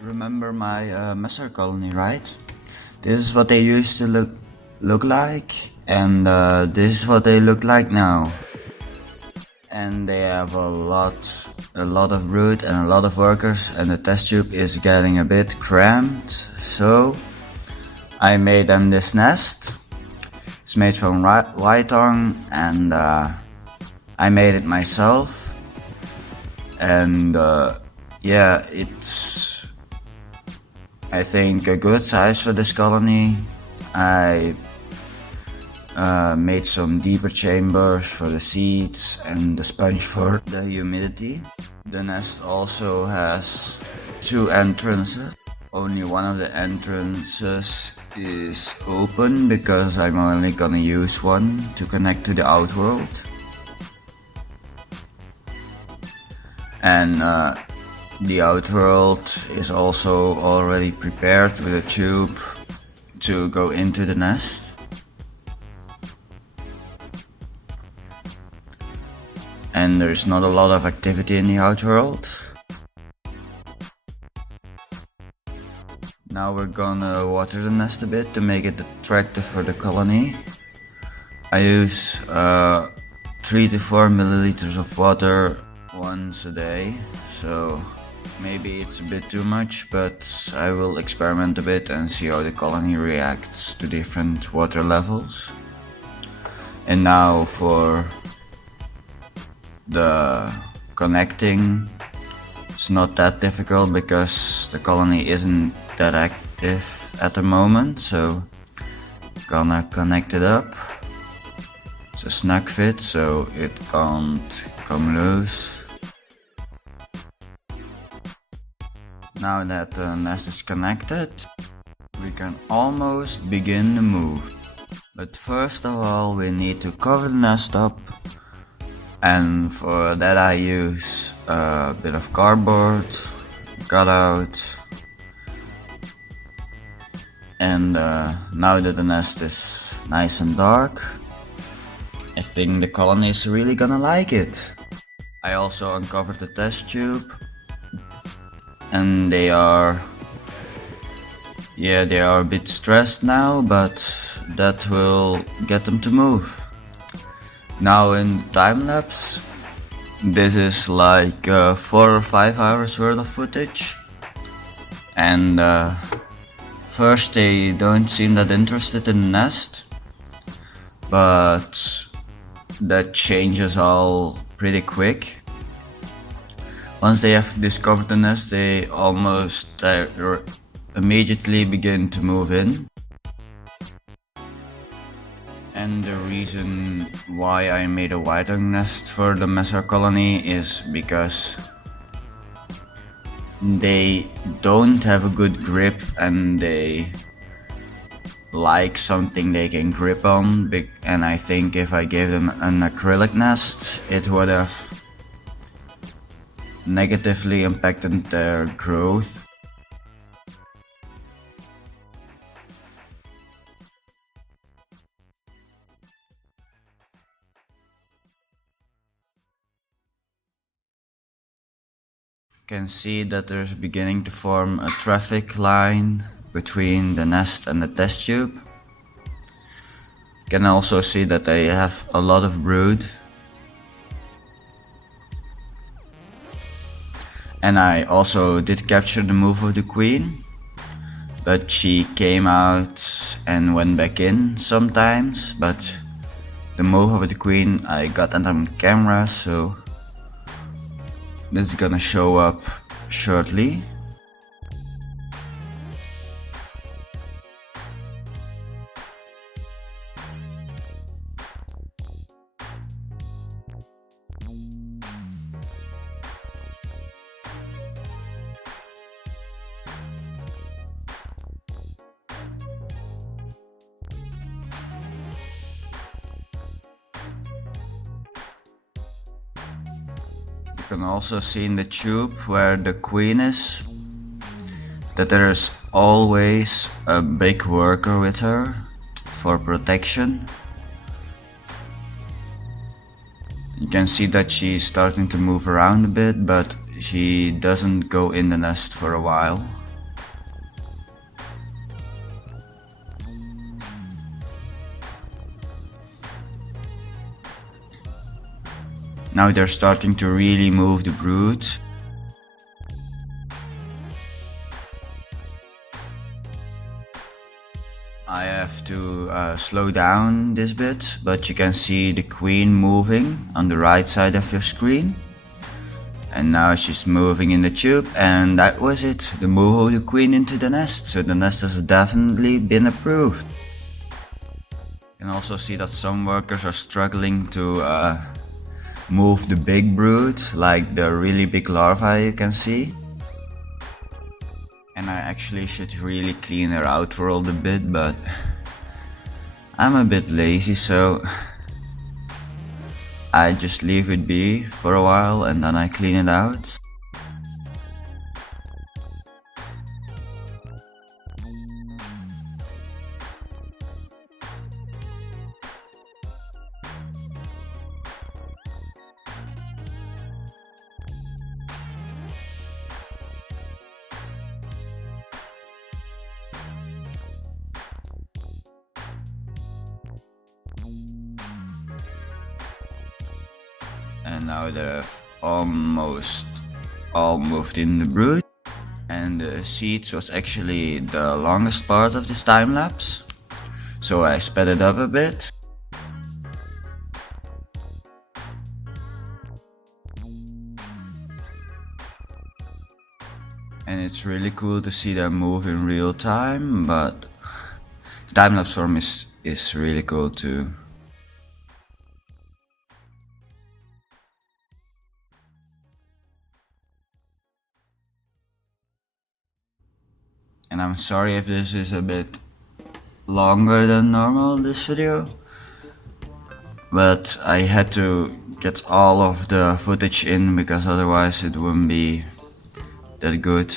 Remember my Messor colony, right? This is what they used to look like, and this is what they look like now. And they have a lot of brood and a lot of workers, and the test tube is getting a bit cramped. So I made them this nest. It's made from white tongue, and I made it myself. And yeah, it's, I think, a good size for this colony. I made some deeper chambers for the seeds and the sponge for the humidity. The nest also has 2 entrances. Only one of the entrances is open because I'm only gonna use one to connect to the outworld. And the outworld is also already prepared with a tube to go into the nest. And there's not a lot of activity in the outworld. Now we're gonna water the nest a bit to make it attractive for the colony. I use 3 to 4 milliliters of water once a day, so maybe it's a bit too much, but I will experiment a bit and see how the colony reacts to different water levels. And now for the connecting. It's not that difficult because the colony isn't that active at the moment, so gonna connect it up. It's a snug fit, so it can't come loose. Now that the nest is connected, we can almost begin the move. But first of all, we need to cover the nest up. And for that I use a bit of cardboard, cutout. And now that the nest is nice and dark, I think the colony is really gonna like it. I also uncovered the test tube, and they are a bit stressed now, but that will get them to move. Now in the time lapse, this is like 4 or 5 hours worth of footage, and first they don't seem that interested in the nest, but that changes all pretty quick. Once they have discovered the nest, they almost immediately begin to move in. And the reason why I made a white tongue nest for the Messor colony is because they don't have a good grip and they like something they can grip on. And I think if I gave them an acrylic nest, it would have negatively impacted their growth. Can see that there's beginning to form a traffic line between the nest and the test tube. Can also see that they have a lot of brood. And I also did capture the move of the queen, but she came out and went back in sometimes. But the move of the queen I got on camera, so this is gonna show up shortly. You can also see in the tube where the queen is that there is always a big worker with her for protection. You can see that she's starting to move around a bit, but she doesn't go in the nest for a while. Now they're starting to really move the brood. I have to slow down this bit, but you can see the queen moving on the right side of your screen. And now she's moving in the tube, and that was it, the move of the queen into the nest. So the nest has definitely been approved. You can also see that some workers are struggling to move the big brood, like the really big larvae you can see. And I actually should really clean her out for all the bit, but I'm a bit lazy, so I just leave it be for a while and then I clean it out. And now they've almost all moved in the brood. And the seeds was actually the longest part of this time lapse, so I sped it up a bit. And it's really cool to see them move in real time, but the time lapse form is really cool too. And I'm sorry if this is a bit longer than normal, this video, but I had to get all of the footage in because otherwise it wouldn't be that good.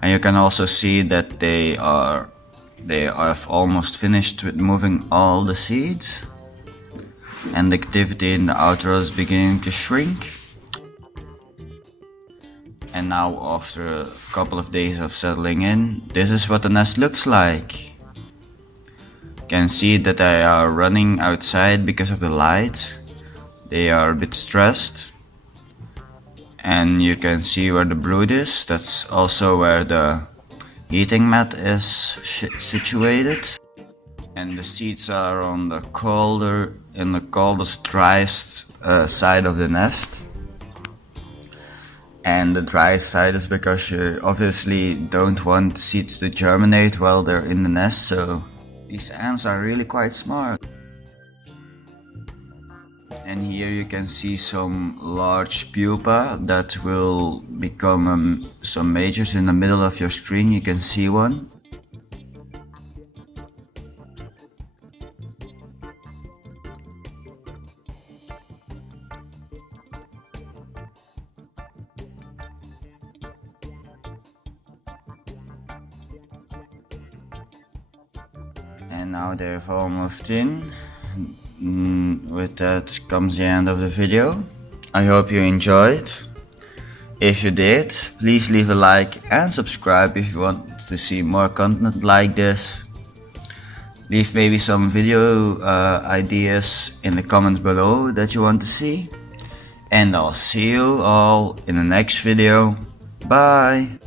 And you can also see that they have almost finished with moving all the seeds, and the activity in the outro is beginning to shrink. And now, after a couple of days of settling in, this is what the nest looks like. You can see that they are running outside because of the light. They are a bit stressed. And you can see where the brood is. That's also where the heating mat is situated. And the seeds are on the coldest, driest side of the nest. And the dry side is because you obviously don't want the seeds to germinate while they're in the nest, so these ants are really quite smart. And here you can see some large pupa that will become some majors in the middle of your screen. You can see one. And now they've all moved in. With that comes the end of the video. I hope you enjoyed. If you did, please leave a like and subscribe if you want to see more content like this. Leave maybe some video ideas in the comments below that you want to see. And I'll see you all in the next video. Bye!